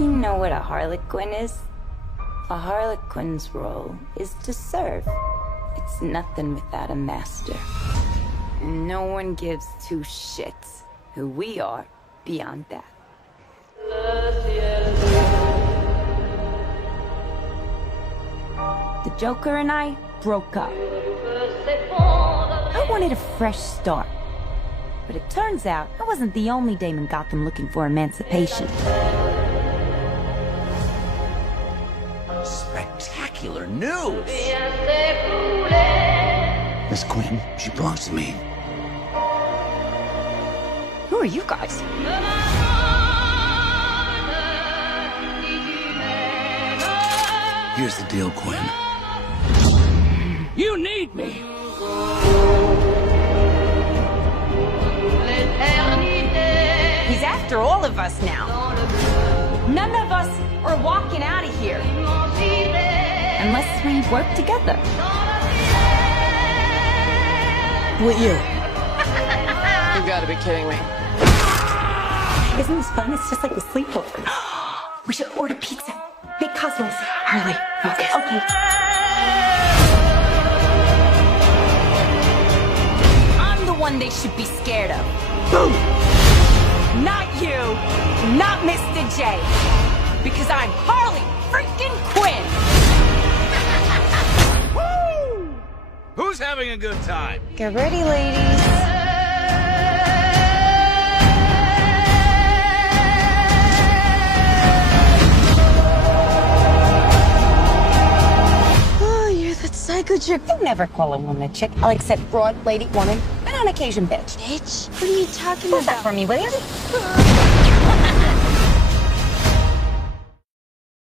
You know what a harlequin is? A harlequin's role is to serve. It's nothing without a master. No one gives two shits who we are beyond that. The Joker and I broke up. I wanted a fresh start. But it turns out I wasn't the only dame in Gotham looking for emancipation. Spectacular news! Miss Quinn, she belongs to me. Who are you guys? Here's the deal, Quinn. You need me! He's after all of us now. None of us are walking out of here. Unless we work together. With you. You gotta be kidding me. Isn't this fun? It's just like a sleepover. We should order pizza. Big Cosmos. Harley, focus. Okay. I'm the one they should be scared of. Boom! Not you. Not Mr. J. Because I'm Harley freaking Quinn. Woo! Who's having a good time? Get ready, ladies. Psycho chick. I never call a woman a chick. I'll accept broad, lady, woman, and on occasion, bitch. Bitch? What are you talking What's that about? for me, will you?